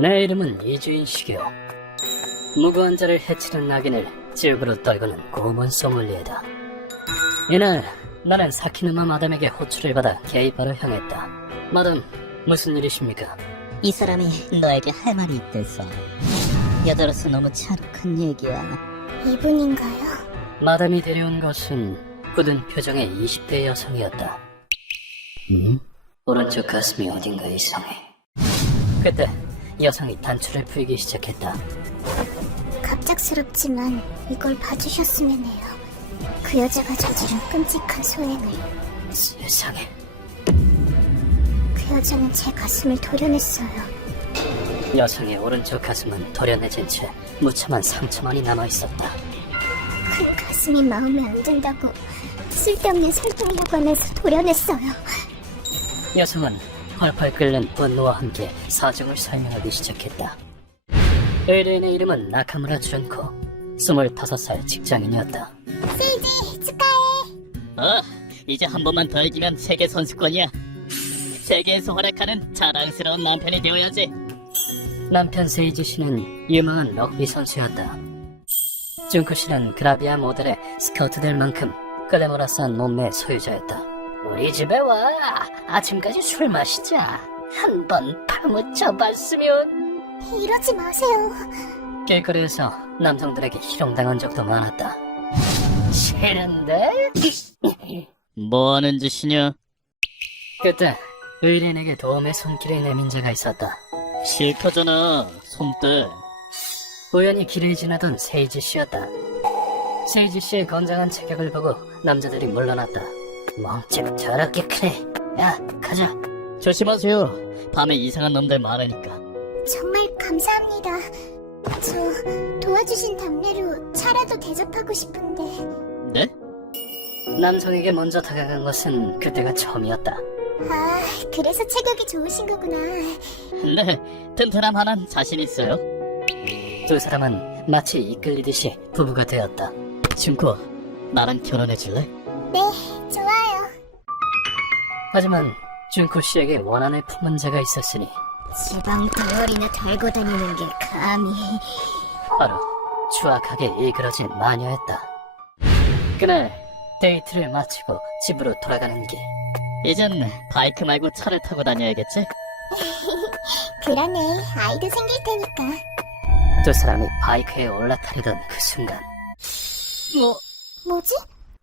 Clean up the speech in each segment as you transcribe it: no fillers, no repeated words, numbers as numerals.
내 이름은 이주인 시교. 무고한 자를 해치는 낙인을 지옥으로 떨구는 고문 소믈리에다. 이날 나는 사키누마 마담에게 호출을 받아 게이바로 향했다. 마담, 무슨 일이십니까? 이 사람이 너에게 할 말이 있대서. 여자로서 너무 차득한 얘기야. 이분인가요? 마담이 데려온 것은 굳은 표정의 20대 여성이었다. 오른쪽 가슴이 어딘가 이상해. 그때 여성이 단추를 풀기 시작했다. 갑작스럽지만 이걸 봐주셨으면 해요. 그 여자가 저지른 끔찍한 소행을. 세상에. 그 여자는 제 가슴을 도려냈어요. 여성의 오른쪽 가슴은 도려내진 채 무참한 상처만이 남아있었다. 큰 가슴이 마음에 안 든다고 쓸데없는 설득력 안에서 도려냈어요. 여성은 펄펄 끓는 분노와 함께 사정을 설명하기 시작했다. 의뢰인의 이름은 나카무라 준코. 25살 직장인이었다. 세이지, 축하해. 이제 한 번만 더 이기면 세계 선수권이야. 세계에서 활약하는 자랑스러운 남편이 되어야지. 남편 세이지 씨는 유명한 럭비 선수였다. 준코 씨는 그라비아 모델의 스카우트 될 만큼 글래머러스한 몸매의 소유자였다. 우리 집에 와. 아침까지 술 마시자. 한 번 파묻혀봤으면. 이러지 마세요. 길거리에서 남성들에게 희롱당한 적도 많았다. 싫은데? 뭐하는 짓이냐? 그때 의뢰인에게 도움의 손길을 내민 자가 있었다. 싫다잖아, 손대. 우연히 길을 지나던 세이지 씨였다. 세이지 씨의 건장한 체격을 보고 남자들이 물러났다. 멍청 더럽게 크네. 야, 가자. 조심하세요. 밤에 이상한 놈들 많으니까. 정말 감사합니다. 저 도와주신 답례로 차라도 대접하고 싶은데. 네? 남성에게 먼저 다가간 것은 그때가 처음이었다. 아, 그래서 체격이 좋으신 거구나. 네, 튼튼함 하나는 자신 있어요. 두 사람은 마치 이끌리듯이 부부가 되었다. 준코, 나랑 결혼해줄래? 네, 좋아요. 하지만 준코 씨에게 원한을 품은 자가 있었으니 지방 덩어리나 달고 다니는 게 감히. 바로 추악하게 일그러진 마녀였다. 그날 데이트를 마치고 집으로 돌아가는 길. 이젠 바이크 말고 차를 타고 다녀야겠지? 그러네, 아이도 생길 테니까. 두 사람이 바이크에 올라타려던 그 순간 뭐지?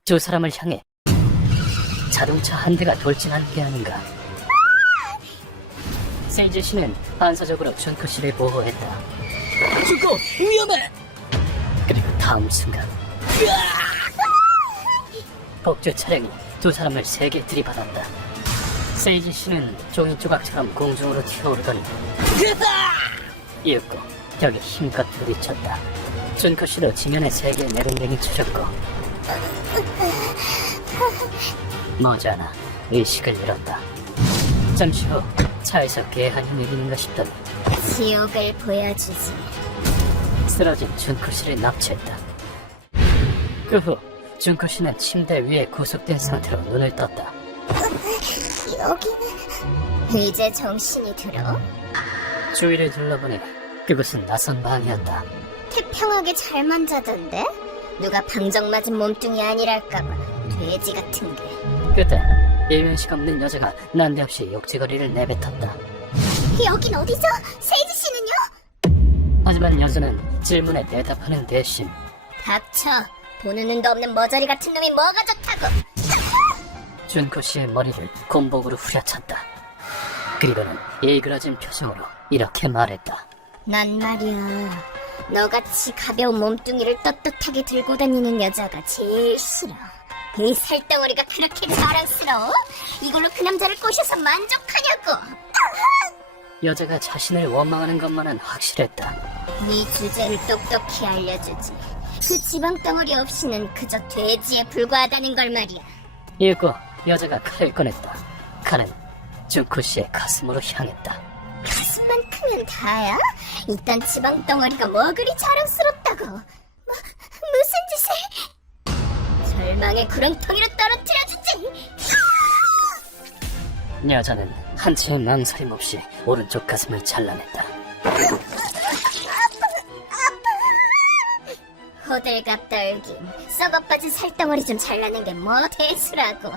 두 사람을 향해 자동차 한 대가 돌진한 게 아닌가. 세이지 씨는 반사적으로 준코 씨를 보호했다. 준코, 위험해! 그리고 다음 순간 복주 차량이 두 사람을 세게 들이받았다. 세이지 씨는 종이 조각처럼 공중으로 튀어오르더니 이윽고 벽에 힘껏 부딪혔다. 준코 씨도 지면에 세게 내랭랭이 쳐졌고 머지않아 의식을 잃었다. 잠시 후 차에서 괴한이 밀리는가 싶더니 지옥을 보여주지. 쓰러진 준코 씨를 납치했다. 그 후 준코 씨는 침대 위에 구속된 상태로 눈을 떴다. 여기는. 이제 정신이 들어? 주위를 둘러보니 그곳은 낯선 방이었다. 태평하게 잘만 자던데? 누가 방정 맞은 몸뚱이 아니랄까봐. 돼지 같은 게. 그때 일면식 없는 여자가 난데없이 욕지거리를 내뱉었다. 여긴 어디죠? 세이지 씨는요? 하지만 여자는 질문에 대답하는 대신 닥쳐. 보는 눈도 없는 머저리 같은 놈이 뭐가 좋다고. 준코 씨의 머리를 곤복으로 후려쳤다. 그리고는 일그러진 표정으로 이렇게 말했다. 난 말이야, 너같이 가벼운 몸뚱이를 떳떳하게 들고 다니는 여자가 제일 싫어. 이 살덩어리가 그렇게 자랑스러워? 이걸로 그 남자를 꼬셔서 만족하냐고. 여자가 자신을 원망하는 것만은 확실했다. 네 주제를 똑똑히 알려주지. 그 지방덩어리 없이는 그저 돼지에 불과하다는 걸 말이야. 이윽고 여자가 칼을 꺼냈다. 칼은 준코 씨의 가슴으로 향했다. 가슴만 크면 다야? 일단 지방덩어리가 뭐 그리 자랑스럽다고. 무슨 짓을? 절망의 구렁텅이로 떨어뜨려주지. 여자는 한치의 망설임 없이 오른쪽 가슴을 잘라냈다. 호들갑 떨긴 썩어빠진 살덩어리 좀 잘라낸 게 뭐 대수라고.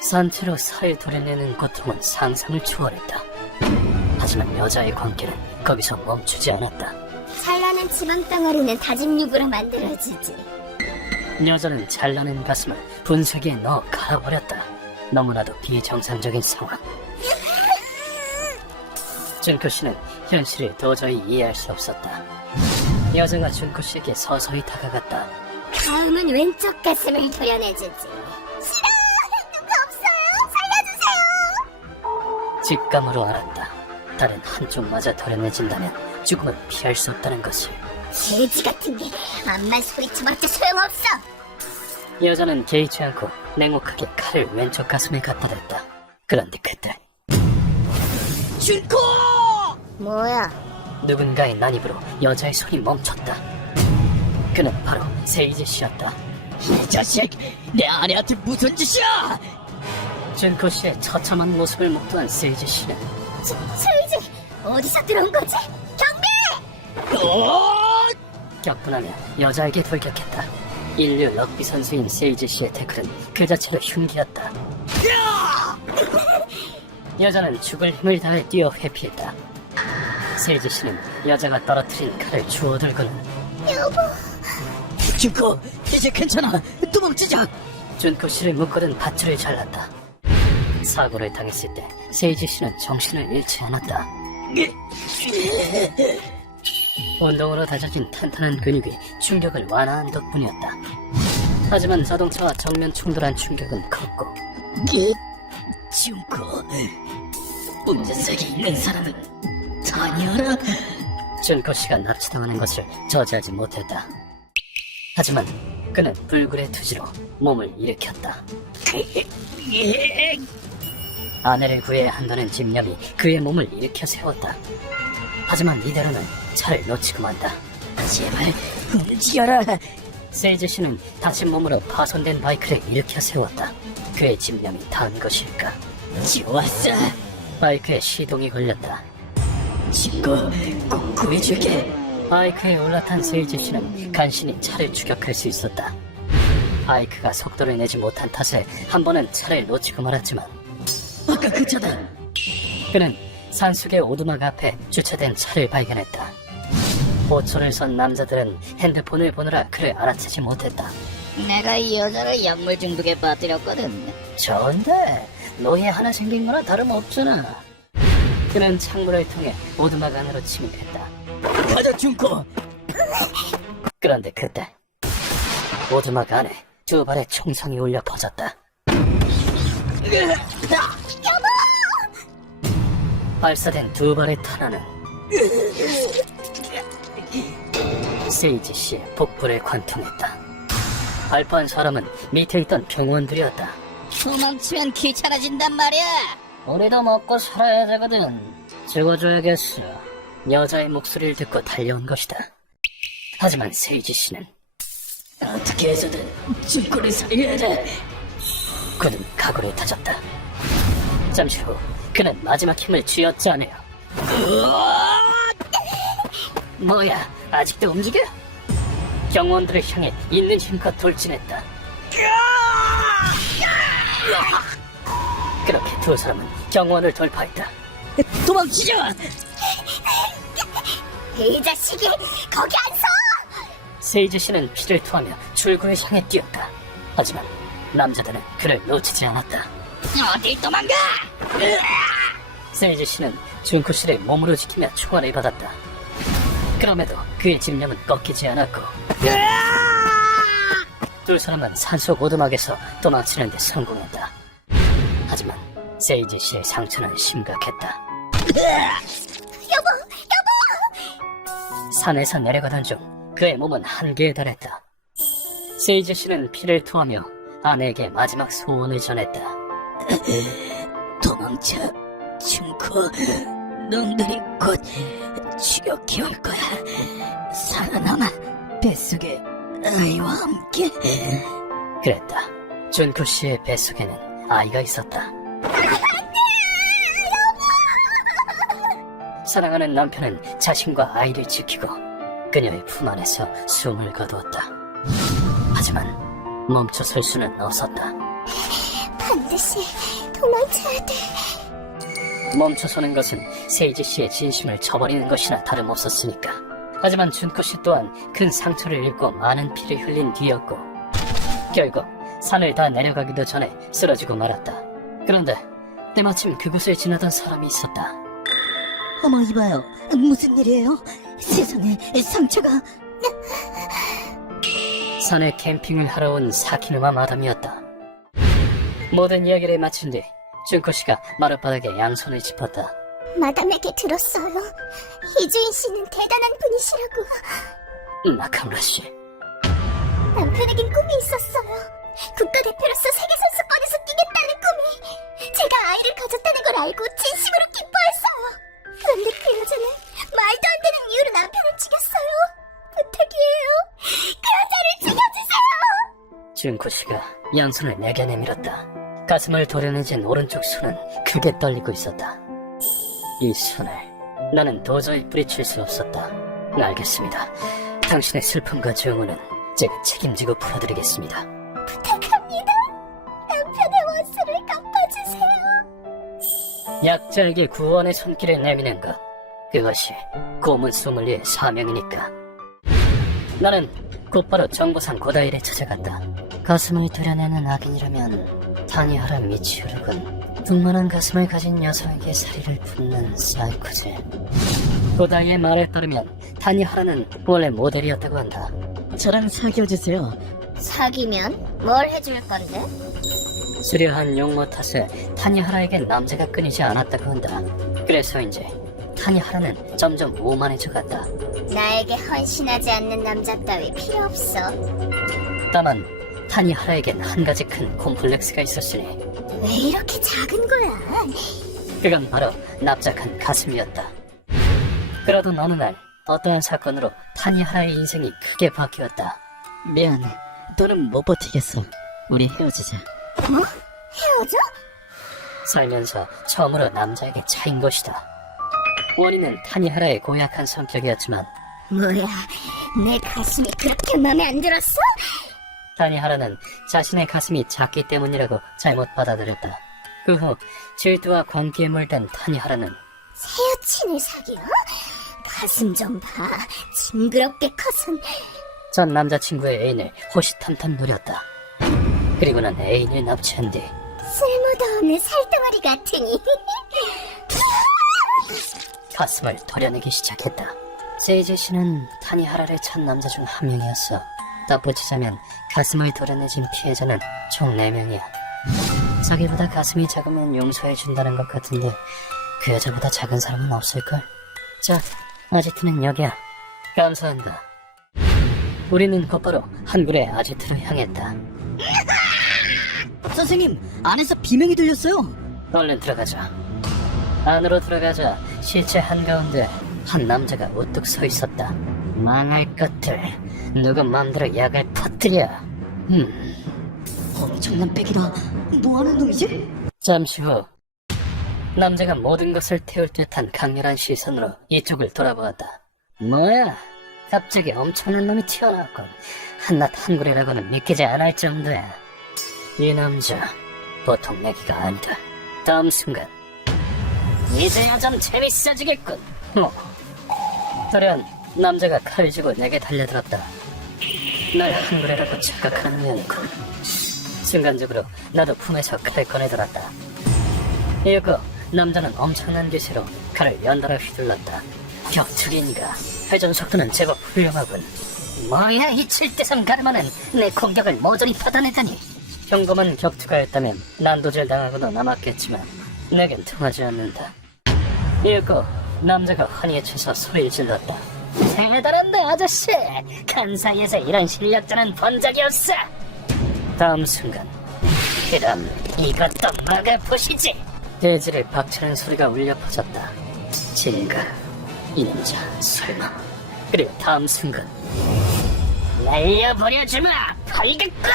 산채로 살을 도려내는 고통은 상상을 초월했다. 하지만 여자의 관계는 거기서 멈추지 않았다. 잘라낸 지방덩어리는 다진 육으로 만들어지지. 여자는 잘라낸 가슴을 분쇄기에 넣어 갈아버렸다. 너무나도 비정상적인 상황. 준코 씨는 현실을 도저히 이해할 수 없었다. 여자가 준코 씨에게 서서히 다가갔다. 다음은 왼쪽 가슴을 도려내주지. 싫어! 누가 없어요? 살려주세요! 직감으로 알았다. 다른 한쪽마저 도려내진다면 죽음은 피할 수 없다는 것을. 돼지 같은 게 암만 소리쳐봤자 소용없어! 여자는 개의치 않고 냉혹하게 칼을 왼쪽 가슴에 갖다 댔다. 그런데 그때 준코! 뭐야? 누군가의 난입으로 여자의 손이 멈췄다. 그는 바로 세이지 씨였다. 이 자식, 내 아내한테 무슨 짓이야? 준코 씨의 처참한 모습을 목도한 세이지 씨는 세이지! 어디서 들어온 거지? 경비! 격분하며 여자에게 돌격했다. 인류 럭비 선수인 세이지 씨의 태클은 그 자체로 흉기였다. 여자는 죽을 힘을 다해 뛰어 회피했다. 세이지 씨는 여자가 떨어뜨린 칼을 주워들고는 여보... 준코, 이제 괜찮아. 도망치자. 준코 씨를 묶어둔 밧줄을 잘랐다. 사고를 당했을 때 세이지 씨는 정신을 잃지 않았다. 운동으로 다져진 탄탄한 근육이 충격을 완화한 덕분이었다. 하지만 자동차와 정면 충돌한 충격은 컸고 준코, 운전석에 있는 사람은 다녀라. 준코 씨가 납치당하는 것을 저지하지 못했다. 하지만 그는 불굴의 투지로 몸을 일으켰다. 아내를 구해야 한다는 집념이 그의 몸을 일으켜 세웠다. 하지만 이대로는 차를 놓치고 만다. 제발 움직여라. 세이지 씨는 다친 몸으로 파손된 바이크를 일으켜 세웠다. 그의 집념이 닿은 것일까? 좋았어. 바이크에 시동이 걸렸다. 준코, 꼭 구해줄게. 바이크에 올라탄 세이지 씨는 간신히 차를 추격할 수 있었다. 바이크가 속도를 내지 못한 탓에 한 번은 차를 놓치고 말았지만 아까 그 차다. 그는 산속의 오두막 앞에 주차된 차를 발견했다. 호초를 선 남자들은 핸드폰을 보느라 그를 알아채지 못했다. 내가 이 여자를 약물 중독에 빠뜨렸거든. 좋은데 노예 하나 생긴 거나 다름없잖아. 그는 창문을 통해 오두막 안으로 침입했다. 가자, 준코. 그런데 그때 오두막 안에 두 발의 총성이 울려 퍼졌다. 발사된 두 발의 탄환은 세이지 씨의 복부를 관통했다. 발포한 사람은 밑에 있던 병원들이었다. 도망치면 귀찮아진단 말이야. 우리도 먹고 살아야 되거든. 죽어줘야겠어. 여자의 목소리를 듣고 달려온 것이다. 하지만 세이지 씨는 어떻게 해서든 준코를 살려야 돼. 그는 각오를 다졌다. 잠시 후 그는 마지막 힘을 쥐어짜내어 뭐야, 아직도 움직여? 경호원들을 향해 있는 힘껏 돌진했다. 그렇게 두 사람은 경호원을 돌파했다. 도망치자. 이 자식이 거기 안 서! 세이지 씨는 피를 토하며 출구를 향해 뛰었다. 하지만 남자들은 그를 놓치지 않았다. 어딜 도망가? 세이지 씨는 준코 씨를 몸으로 지키며 초안을 받았다. 그럼에도 그의 집념은 꺾이지 않았고 두 사람은 산속 오두막에서 도망치는 데 성공했다. 하지만 세이지 씨의 상처는 심각했다. 여보! 산에서 내려가던 중 그의 몸은 한계에 달했다. 세이지 씨는 피를 토하며 아내에게 마지막 소원을 전했다. 도망쳐, 준코. 놈들이 곧 추격해올 거야. 살아남아, 뱃속에 아이와 함께. 그랬다. 준코 씨의 뱃속에는 아이가 있었다. 사랑하는 남편은 자신과 아이를 지키고 그녀의 품 안에서 숨을 거두었다. 하지만 멈춰설 수는 없었다. 반드시 도망쳐야 돼. 멈춰서는 것은 세이지 씨의 진심을 저버리는 것이나 다름없었으니까. 하지만 준코 씨 또한 큰 상처를 입고 많은 피를 흘린 뒤였고 결국 산을 다 내려가기도 전에 쓰러지고 말았다. 그런데 때마침 그곳을 지나던 사람이 있었다. 어머, 이봐요. 무슨 일이에요? 세상에, 상처가... 산에 캠핑을 하러 온 사키누마 마담이었다. 모든 이야기를 마친 뒤 준코 씨가 마룻바닥에 양손을 짚었다. 마담에게 들었어요. 이주인 씨는 대단한 분이시라고. 나카무라 씨, 남편에겐 꿈이 있었어요. 국가대표로서 세계선수권에서 뛰겠다는 꿈이. 제가 아이를 가졌다는 걸 알고 진심으로 기뻐했어요. 그런데 그 여자는 말도 안 되는 이유로 남편을 죽였어요. 부탁이에요. 그 여자를 죽여주세요. 준코 씨가 양손을 내게 내밀었다. 가슴을 도려내진 오른쪽 손은 크게 떨리고 있었다. 이 손을 나는 도저히 뿌리칠 수 없었다. 알겠습니다. 당신의 슬픔과 증오는 제가 책임지고 풀어드리겠습니다. 부탁합니다. 남편의 원수를 갚아주세요. 약자에게 구원의 손길을 내미는 것, 그것이 고문 소믈리의 사명이니까. 나는 곧바로 정보상 고다이를 찾아갔다. 가슴을 도려내는 악인이라면 타니하라 미치우르군. 둥만한 가슴을 가진 여성에게 사리를 붓는 사이코즈. 고다이의 말에 따르면 타니하라는 원래 모델이었다고 한다. 저랑 사귀어주세요. 사귀면 뭘 해줄 건데? 수려한 용모 탓에 타니하라에겐 남자가 끊이지 않았다고 한다. 그래서인지 타니하라는 점점 오만해져 갔다. 나에게 헌신하지 않는 남자 따위 필요 없어. 다만 타니하라에겐 한 가지 큰 콤플렉스가 있었으니 왜 이렇게 작은 거야? 그건 바로 납작한 가슴이었다. 그러던 어느 날 어떠한 사건으로 타니하라의 인생이 크게 바뀌었다. 미안해. 너는 못 버티겠어. 우리 헤어지자. 헤어져? 살면서 처음으로 남자에게 차인 것이다. 원인은 타니하라의 고약한 성격이었지만 뭐야, 내 가슴이 그렇게 마음에 안 들었어? 타니하라는 자신의 가슴이 작기 때문이라고 잘못 받아들였다. 그 후 질투와 관계에 물든 타니하라는 새 여친을 사귀어? 가슴 좀 봐. 징그럽게 커선. 전 남자친구의 애인을 호시탐탐 노렸다. 그리고는 애인을 납치한 뒤 쓸모도 없는 살덩어리 같으니. 가슴을 도려내기 시작했다. 세이지 씨는 타니하라를 찬 남자 중 한 명이었어. 덧붙이자면 가슴을 도려내진 피해자는 총 4명이야. 자기보다 가슴이 작으면 용서해준다는 것 같은데 그 여자보다 작은 사람은 없을걸? 자, 아지트는 여기야. 감사한다. 우리는 곧바로 한굴의 아지트로 향했다. 선생님, 안에서 비명이 들렸어요. 얼른 들어가자. 안으로 들어가자 실체 한가운데 한 남자가 우뚝 서 있었다. 망할 것들, 누구 맘대로 약을 퍼뜨려. 엄청난 백이라. 뭐하는 놈이지? 잠시 후 남자가 모든 것을 태울 듯한 강렬한 시선으로 이쪽을 돌아보았다. 뭐야? 갑자기 엄청난 놈이 튀어나왔군. 한낱 한굴이라고는 믿기지 않을 정도야. 이 남자 보통 내기가 아니다. 다음 순간 이제야 좀 재밌어지겠군. 돌연 남자가 칼을 쥐고 내게 달려들었다. 날 한굴이라고 착각하는 면이군. 순간적으로 나도 품에서 칼을 꺼내들었다. 이윽고 남자는 엄청난 기세로 칼을 연달아 휘둘렀다. 격투기인가? 회전 속도는 제법 훌륭하군. 뭐야, 이 7대3 가르마는 내 공격을 모조리 받아내다니. 평범한 격투가였다면 난도질 당하고도 남았겠지만 내겐 통하지 않는다. 이윽고 남자가 환희에 쳐서 소리를 질렀다. 대단한데 아저씨! 간사이에서 이런 실력자는 본 적이 없어! 다음 순간 그럼 이것도 막아보시지! 돼지를 박치는 소리가 울려 퍼졌다. 진가, 이 남자 설마. 그리고 다음 순간 날려버려주마! 발극과!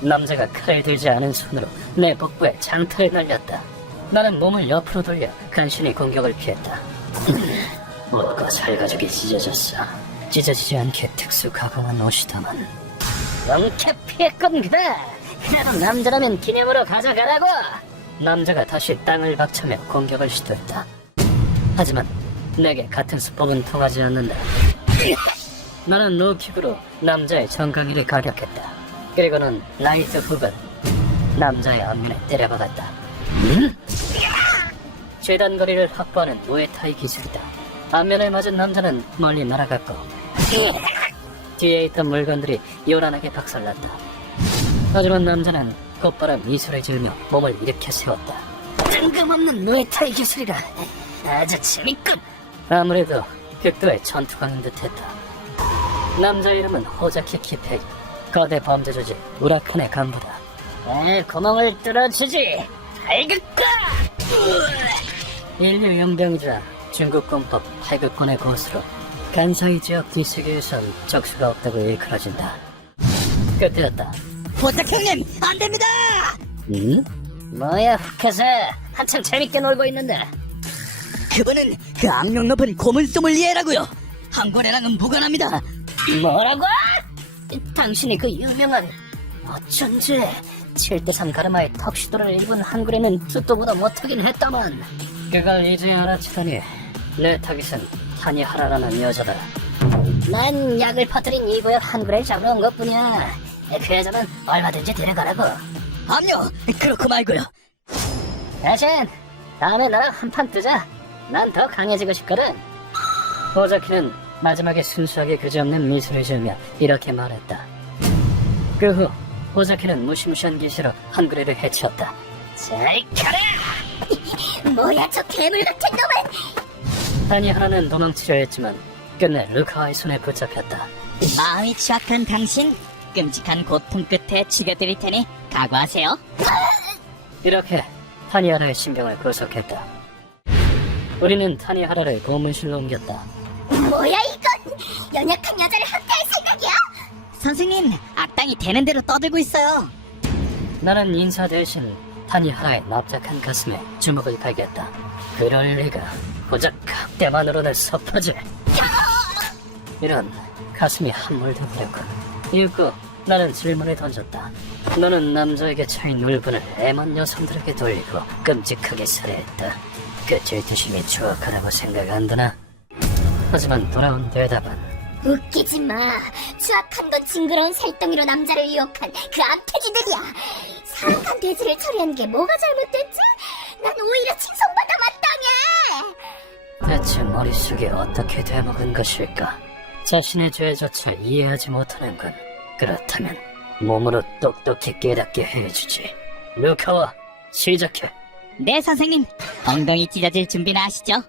남자가 칼을 들지 않은 손으로 내 복부에 장타를 날렸다. 나는 몸을 옆으로 돌려 간신히 공격을 피했다. 옷과 살가죽이 찢어졌어. 찢어지지 않게 특수 가공한 옷이다만 영케 피했건 그래. 그래도 남자라면 기념으로 가져가라고. 남자가 다시 땅을 박차며 공격을 시도했다. 하지만 내게 같은 수법은 통하지 않는다. 나는 로킥으로 남자의 정강이를 가격했다. 그리고는 라이트 훅은 남자의 앞면에 때려박았다. 최단거리를 확보하는 무에타이 기술이다. 앞면을 맞은 남자는 멀리 날아갔고 뒤에 있던 물건들이 요란하게 박살났다. 하지만 남자는 곧바로 미소를 지으며 몸을 일으켜 세웠다. 뜬금없는 무에타이 기술이라 아주 재밌군. 아무래도 극도의 전투광인 듯했다. 남자 이름은 호자키 키페기, 거대 범죄 조직 우라칸의 간부다. 구멍을 뚫어주지. 팔극과 인류 연병이자 중국 공법 팔극권의 고수로 간사이 지역 뒷세계에선 적수가 없다고 일컬어진다. 끝이었다. 보석 형님, 안 됩니다! 응? 뭐야 흑해서 한참 재밌게 놀고 있는데. 그분은 그 악명 높은 고문 소믈리에라고요. 한고래랑은 무관합니다. 뭐라고? 당신이 그 유명한 어쩐지 7대3 가르마의 턱시도를 입은 한글에는 듣도보다 못하긴 했다만 그걸 이제 알아채다니. 내 타깃은 타니하라라는 여자다. 난 약을 퍼뜨린 이구역 한글을 잡으러 온 것뿐이야. 그 여자는 얼마든지 데려가라고. 암요, 그렇고 말고요. 대신 다음에 나랑 한판 뜨자. 난 더 강해지고 싶거든. 호자키는 마지막에 순수하게 그지없는 미소를 지으며 이렇게 말했다. 그 후 호자키는 무시무시한 기세로 한그레를 해치웠다. 잘 가라! 뭐야 저 괴물 같은 놈은! 타니하라는 도망치려 했지만 끝내 루카와의 손에 붙잡혔다. 마음이 취약한 당신, 끔찍한 고통 끝에 죽여드릴 테니 각오하세요. 이렇게 타니하라의 신병을 구속했다. 우리는 타니하라를 고문실로 옮겼다. 뭐야 이건! 연약한 여자를 학대할 생각이야? 선생님, 악당이 되는 대로 떠들고 있어요. 나는 인사 대신 타니하라의 납작한 가슴에 주먹을 갈겼다. 그럴 리가. 고작 학대만으로는 섭하지. 이런, 가슴이 한물더 부렸군. 이윽고 나는 질문을 던졌다. 너는 남자에게 차인 울분을 애먼 여성들에게 돌리고 끔찍하게 살해했다. 그 질투심이 추악하다고 생각 안 드나? 하지만 돌아온 대답은 웃기지 마. 추악한 건 징그러운 살덩이로 남자를 유혹한 그 악태기들이야. 사악한 돼지를 처리한 게 뭐가 잘못됐지? 난 오히려 칭송받아 마땅해. 대체 머릿속에 어떻게 되먹은 것일까? 자신의 죄조차 이해하지 못하는군. 그렇다면 몸으로 똑똑히 깨닫게 해주지. 루카와 시작해. 네, 선생님. 엉덩이 찢어질 준비나 하시죠.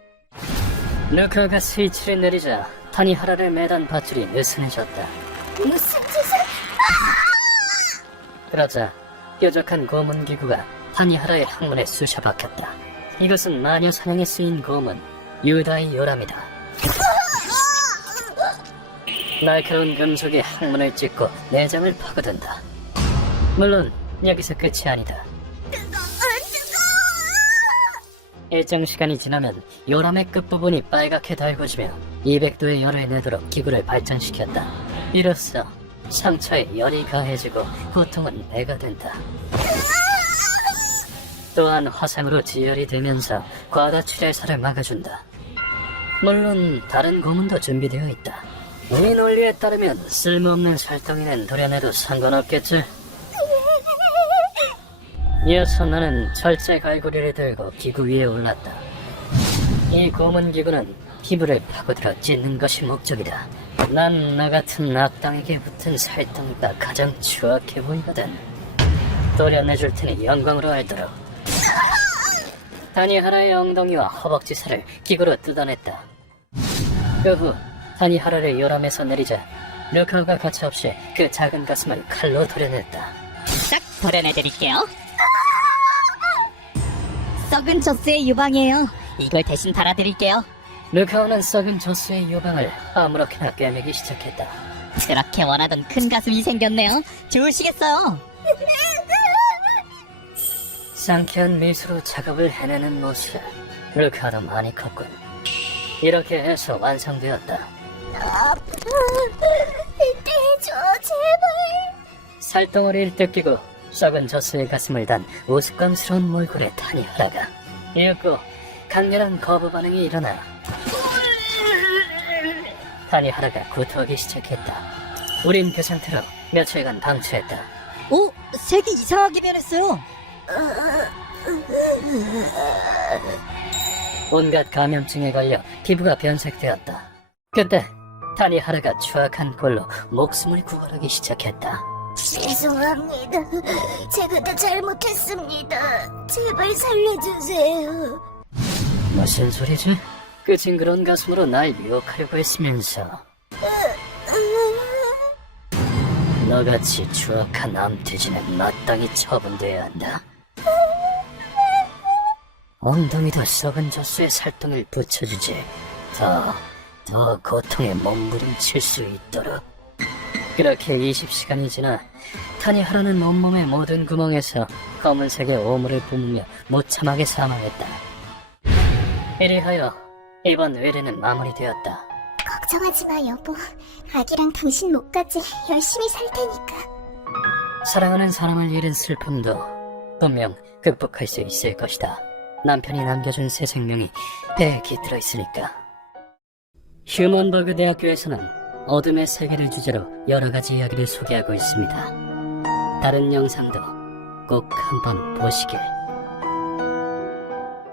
루카가 스위치를 내리자 타니하라를 매단 밧줄이 느슨해졌다. 무슨 짓을... 그러자 뾰족한 고문기구가 타니하라의 항문에 쑤셔 박혔다. 이것은 마녀 사냥에 쓰인 고문 유다의 요람이다. 날카로운 금속이 항문을 찢고 내장을 파고든다. 물론 여기서 끝이 아니다. 일정 시간이 지나면 요람의 끝부분이 빨갛게 달궈지며 200도의 열을 내도록 기구를 발전시켰다. 이로써 상처에 열이 가해지고 고통은 배가 된다. 또한 화상으로 지혈이 되면서 과다 출혈사를 막아준다. 물론 다른 고문도 준비되어 있다. 이 논리에 따르면 쓸모없는 살덩이는 도려내도 상관없겠지. 이어서 나는 절제 갈고리를 들고 기구 위에 올랐다. 이 고문 기구는 피부를 파고들어 찢는 것이 목적이다. 난 나 같은 악당에게 붙은 살덩이가 가장 추악해 보이거든. 도려내줄 테니 영광으로 알도록. 타니하라의 엉덩이와 허벅지살을 기구로 뜯어냈다. 그 후 타니하라를 요람에서 내리자 루카가 가차없이 그 작은 가슴을 칼로 도려냈다. 싹 도려내드릴게요. 썩은 젖스의 유방이에요. 이걸 대신 달아드릴게요. 루카오는 썩은 조스의 유방을 아무렇게나 꿰매기 시작했다. 그렇게 원하던 큰 가슴이 생겼네요. 좋으시겠어요? 상쾌한 미소로 작업을 해내는 모습. 루카도 많이 컸군. 이렇게 해서 완성되었다. 떼줘, 제발. 살덩어리를 뜯기고 썩은 젖소의 가슴을 단 우스꽝스러운 몰골의 타니하라가 이윽고 강렬한 거부 반응이 일어나 타니하라가 구토하기 시작했다. 우린 그 상태로 며칠간 방치했다. 오, 색이 이상하게 변했어요. 온갖 감염증에 걸려 피부가 변색되었다. 그때 타니하라가 추악한 꼴로 목숨을 구걸하기 시작했다. 죄송합니다. 제가 다 잘못했습니다. 제발 살려주세요. 무슨 소리지? 그 징그러운 가슴으로 날 유혹하려고 했으면서 너같이 추악한 암돼지는 마땅히 처분돼야 한다. 엉덩이도 썩은 젖소에 살덩이를 붙여주지. 더 고통에 몸부림칠 수 있도록. 그렇게 20시간이 지나 타니하라는 온몸의 모든 구멍에서 검은색의 오물을 뿜으며 무참하게 사망했다. 이리하여 이번 의뢰는 마무리되었다. 걱정하지 마, 여보. 아기랑 당신 목까지 열심히 살 테니까. 사랑하는 사람을 잃은 슬픔도 분명 극복할 수 있을 것이다. 남편이 남겨준 새 생명이 배에 깃들어 있으니까. 휴먼버그 대학교에서는 어둠의 세계를 주제로 여러 가지 이야기를 소개하고 있습니다. 다른 영상도 꼭 한번 보시길.